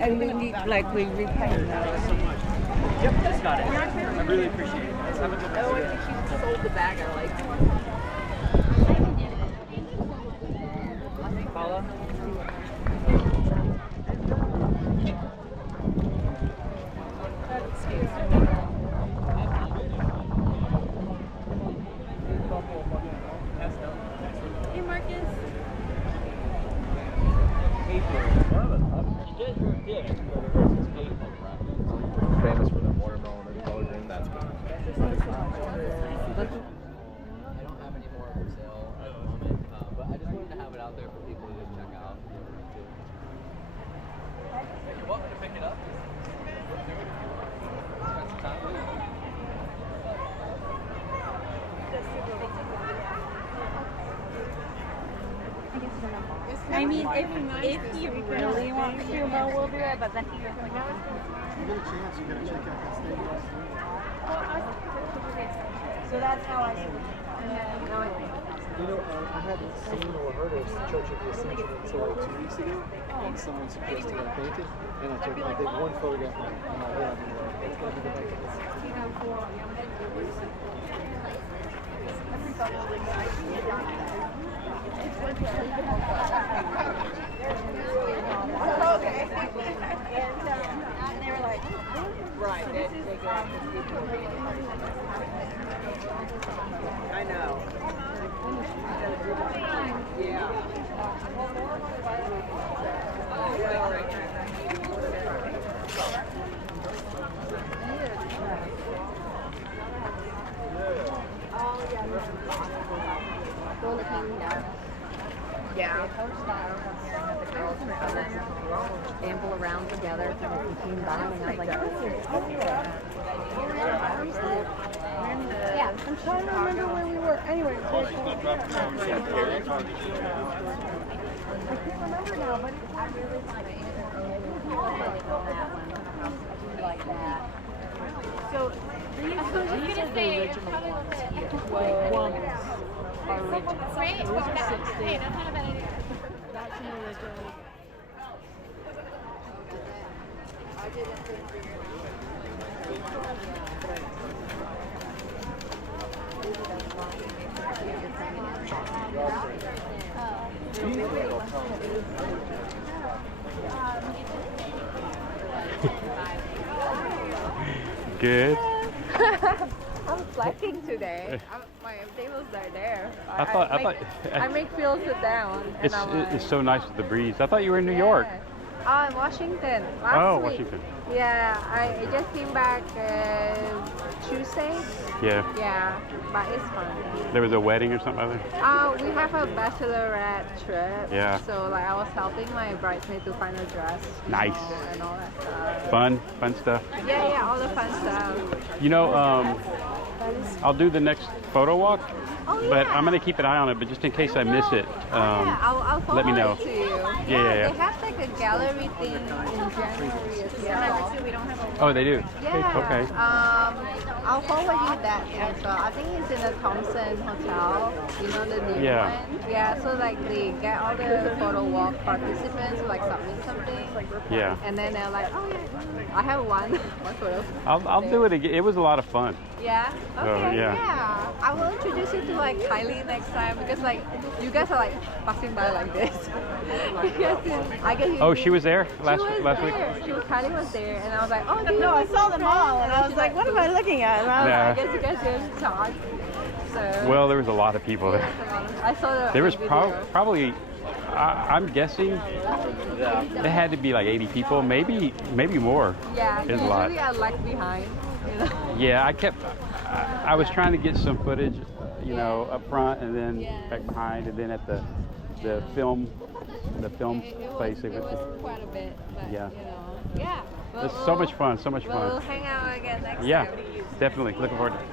And we need, like, we repay now. Thank you so much. Yep, just got it. I really appreciate it. Let's have a good Oh, I think she sold the bag I like. Paula? Hey, Marcus. Famous for the watermelon and collard green. That's good. I don't have any more for sale at the moment, but I just wanted to have it out there for people to just check out. You're welcome to pick it up. Spend some time with it. I mean, if you really want to, we'll do it, but then you You get a chance, you gotta check out that stage. So that's how I do it. You know, I hadn't seen or heard of Church of the Ascension until like 2 weeks ago, and someone suggested I paint it, and I did one photograph and I read it's going to be the next 1604. Okay. And they were like, right, they go out to people. I know. Yeah. Yeah. The girls amble around together for the team bonding. I was like, Yeah, I'm trying to remember where we were. Anyway, I can't remember now, but I really like that. So these are the original ones here. Ones are original. Right? Those are 6 Hey, days. that's not a bad idea. That's an original. Good. I'm slacking today. My tables are there. I make Phil sit down. And it's so nice with the breeze. I thought you were in New York. Oh, in Washington. Last week. Washington. Yeah, I just came back Tuesday. Yeah. Yeah, but it's fun. There was a wedding or something other? We have a bachelorette trip. Yeah. So like I was helping my bridesmaid to find a dress. Nice. And all that stuff. Fun stuff. Yeah, all the fun stuff. You know, I'll do the next photo walk, Oh, but yeah. I'm going to keep an eye on it, but just in case I miss it, yeah, I'll let me know. forward it to you. Yeah. They have like a gallery thing in January as well. We don't have a Oh, they do? Yeah. Okay. I'll forward you that as well. I think it's in the Thompson Hotel. You know the new Yeah. one. Yeah. So like they get all the photo walk participants to like submit something, Yeah. And then they're like, oh yeah, I have one photo. I'll do it again. It was a lot of fun. Yeah. Okay. yeah. Yeah. I will introduce you to like Kylie next time because like you guys are like passing by like this. I guess Oh, she was there last week. Kylie was there, and I was like, oh No, I saw them all, and I was like, what am I looking at? And I was Nah. I guess you guys didn't talk. So. Well, there was a lot of people there. I saw the. There was video. probably, I'm guessing, it had to be like 80 people, maybe more. Yeah. It's a lot. Usually I lag behind. You know. Yeah, I was trying to get some footage, you know, up front and then back behind, and then at the film place. It was quite a bit, but Yeah. you know, yeah. It's so much fun, so much We'll fun. hang out again next Yeah, time. definitely. Looking forward to it.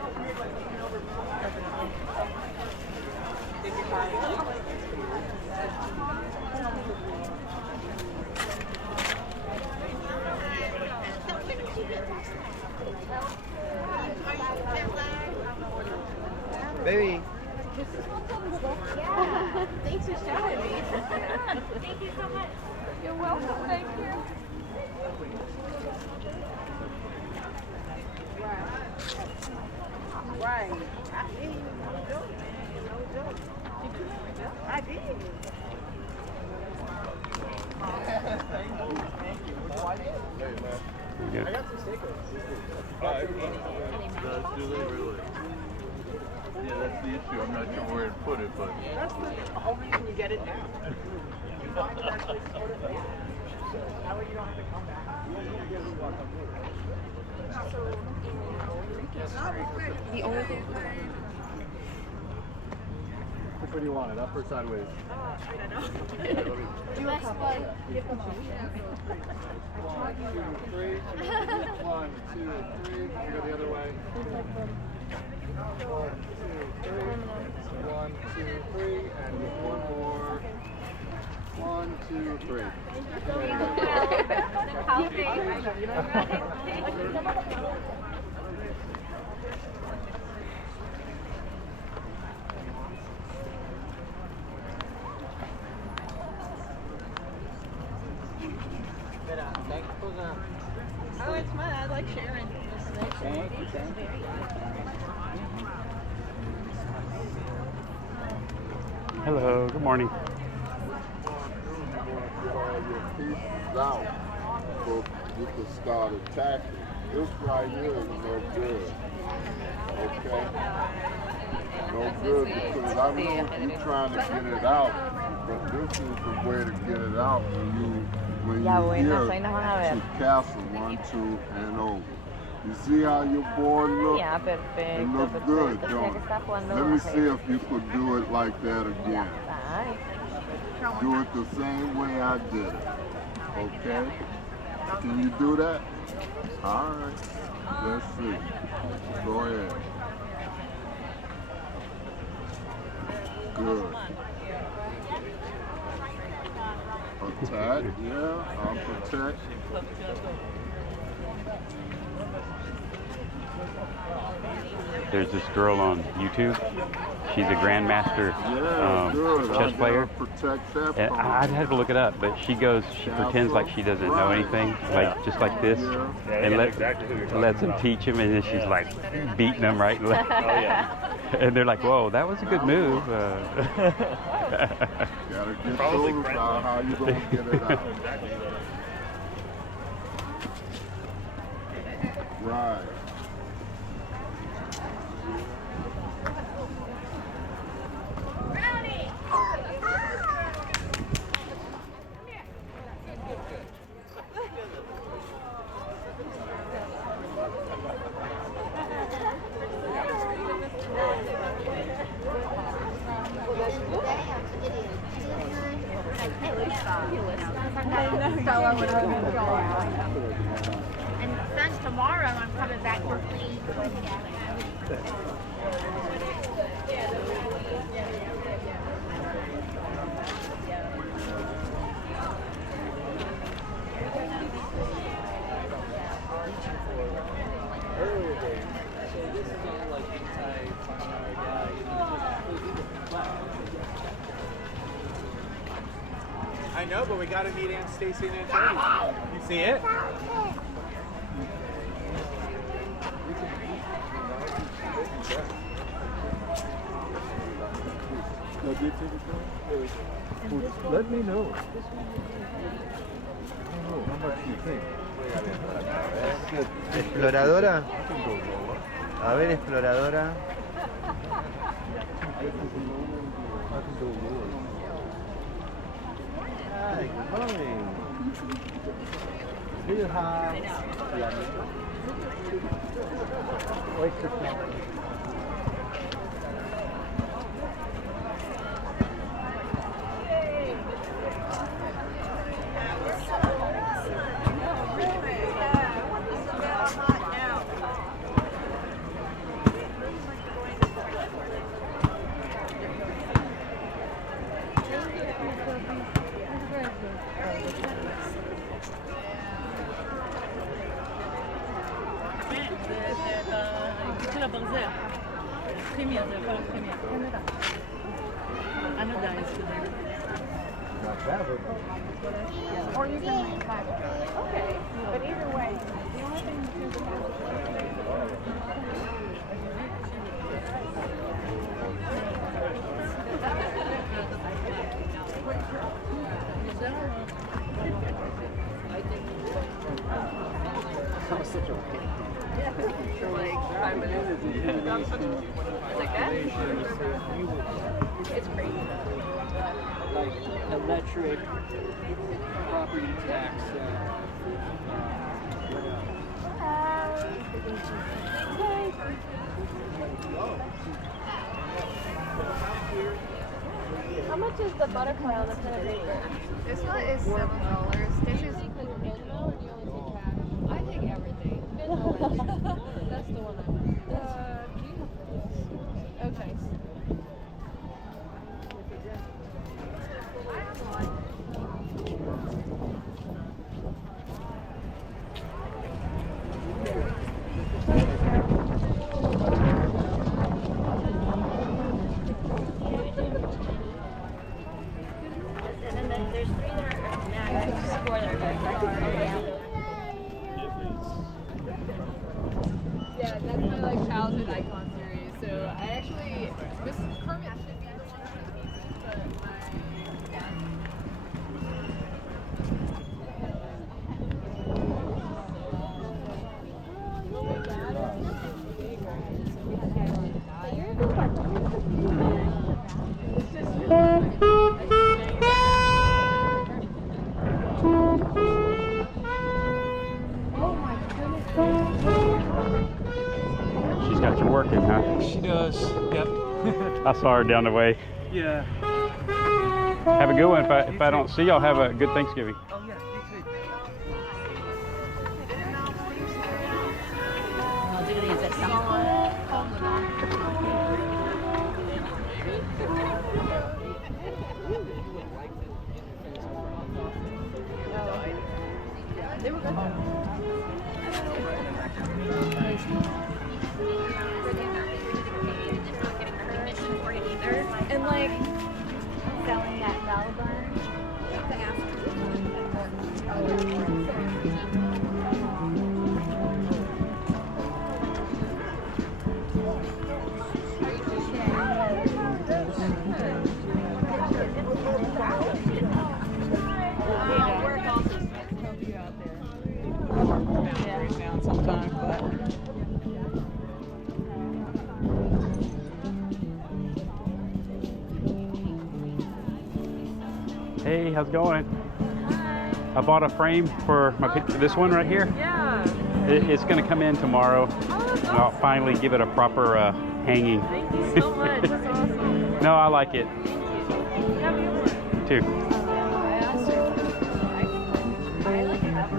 Baby. Yeah. Thanks for showing me. Thank you so much. You're welcome. Thank you. Right. I did. No joke. No joke. I did. Good. Do they really? Yeah, that's the issue. I'm not sure where to put it, but. That's the whole reason you get it now. You find it actually sort of now. That way you don't have to come back. The only thing. Which one do you want it, up or sideways? I don't know. Do a couple. Give them 1, 2, 3. 1, 2, 3. You go the other way. 1, 2, 3. 1, 2, 3. And one more. 1, 2, 3. Oh, it's fun. I like sharing. Hello, good morning. Get all your pieces out so you can start attacking. This right here is no good. Okay? No good because I know you're trying to get it out, but this is the way to get it out when Ya, you buenas, hear ahí nos van a ver. to castle 1, 2, and over. You see how your board look? Ya, It perfecto. looks good, Perfecto. Ya don't que it? está jugando. Let me see if you could do it like that again. Ay. Do it the same way I did it. Okay? Can you do that? All right. Let's see. Go ahead. Good. Attack, yeah, I'll protect. There's this girl on YouTube. She's a grandmaster Yeah, good. chess player. Protect that And part. I'd have to look it up, but she pretends like she doesn't know anything, like just like this, and lets them teach him, and then she's like beating them right and left. And they're like, "Whoa, that was a good move." Gotta get those out. How you gonna get it out? Right. And then tomorrow I'm coming back for free. I I know, but we got to meet Aunt Stacy and Aunt Jody. You see it? Let me know. How much you think? Exploradora. A ver, exploradora. Hi, good morning. Do you have oyster sauce? Or you can manufacture. Okay, but either way, the only thing you do That was such a pain. For like 5 minutes. Is it good? It's crazy. Like electric property tax. How much is the butterfly on the Pinot Grigio? This one is $7. This is I take everything. That's the one I want. Okay. And then there's 3 that are now, 4 that are very far. Yeah, that's my like childhood icon series. So I actually this Kermit should be one of the pieces, but my dad. She's got you working, huh? She does. Yep. I saw her down the way. Yeah. Have a good one. If I don't see y'all, have a good Thanksgiving. Oh yeah, you too. They were good. And like selling that Melbourne. Hey, how's it going? I bought a frame for my picture. This one right here. Yeah. It's going to come in tomorrow. Oh, that's And I'll finally give it a proper hanging. Thank you so much. That's awesome. No, I like it. Thank you. Have a good one. Too. I asked her. I like have a